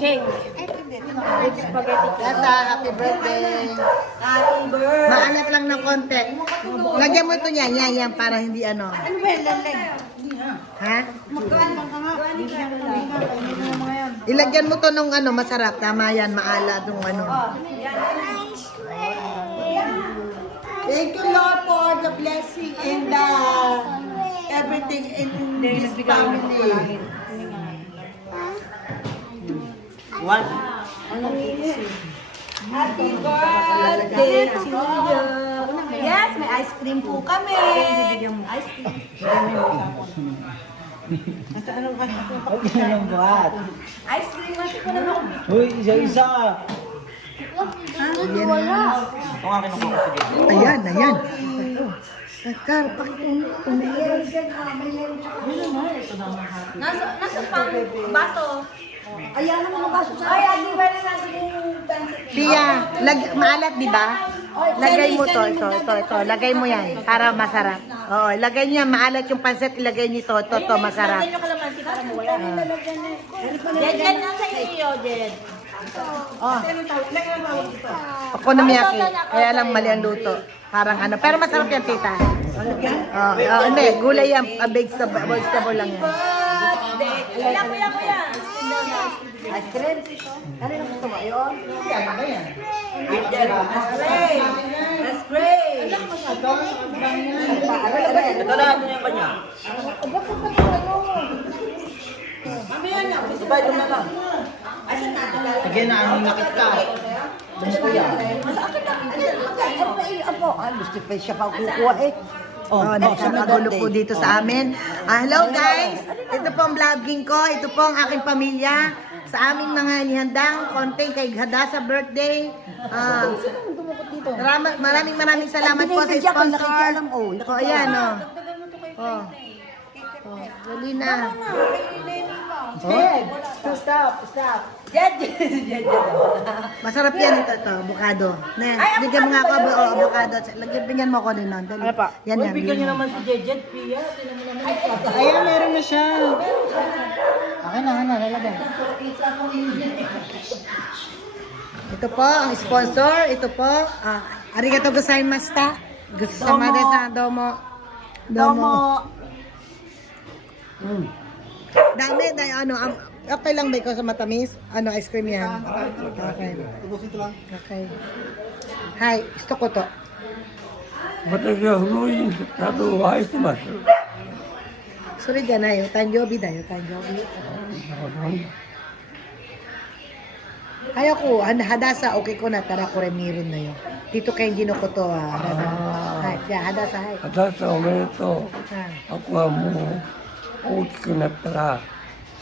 Cake. With spaghetti. Lasa, happy birthday. Happy birthday. Maalat lang ng konti. Lagyan mo ito yan, yan, para hindi ano. Ano ba yan, lalag? Ha? Magkaan ka nga. Bibigyan ko lang nga. Pahingi ko na mga yan. Ilagyan mo to nung ano, masarap. Tama yan, maalat nung ano. Thank you, Lord, for the blessing and the everything in this family. One. Happy birthday to you. Yes, may ice cream po kami. Ice cream. Huwag na lang buhat. Ice cream natin ko naman. Uy, isa-isa. Ayan. Ito nga kinukuha ko sige. Ayan, ayan. Ito. Nagkar, Nasa pang baso. Ayan naman ang baso sa ay, adi ba na natin yung pencil? Pia, maalat, di ba? Lagay mo to, ito. Lagay mo yan, para masarap. Oo, lagay niyo yan, maalat yung pansit, ilagay niyo to, masarap. Lagyan nyo kalamansi para mawala. Jen, nasa iyo, Jen. Oh. Okonomiyaki, kaya lang mali ang luto. Parang ano, pero masarap yan, tita. Oh, hindi, gulay yan, vegetable lang yan. Kuya. Ice cream? Ano yung gusto mo? Ayun? Yan, ba yan? That's great. Ito na, ito yung kanya. Ito ba, ito na lang. Again na, ang nakit ka. Bumos ko yan. Gusto pa siya pa kukuha eh. Oh, nagkakagulo po dito sa amin. Hello guys! Ito po ang vlogging ko. Ito po ang aking pamilya. Sa aming mga inihandang konting kay Hadasa birthday. Maraming salamat po sa sponsor. Oh, ayan oh. Dali na. Jen, stop. Jen. Masarap yan ito, avocado. Bigyan mo nga ako avocado. Bigyan mo ako din nun. Dali. Ano pa? Yan. Bigyan niyo naman si Jejet, Pia. Tinan mo naman. Ayan, meron na siya. Akin na, lalagay. Ito po, ang sponsor. Ito po, arigato gozaimashita. Gozaimashita, domo. Dami, ano, okay lang ba ikaw sa matamis? Ano, ice cream yan? Okay. Okay. Hi, gusto ko to. 私は不老人などを愛してます。それじゃないよ、誕生日だよ、誕生日。Ayoko, hadasa, okay ko na, tara ko rin meron na yun. Dito kay Gino ko to,はい、じゃあ、hadasa,はい。私はおめでとう。僕はもう大きくなったら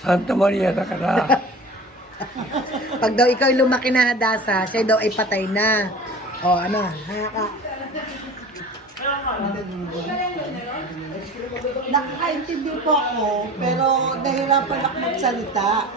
サンタマリアだから。Pag daw ikaw ay lumaki na hadasa, siya daw ay patay na. O, ano, Nakakaintindi po ako, pero nahirapan ako magsalita.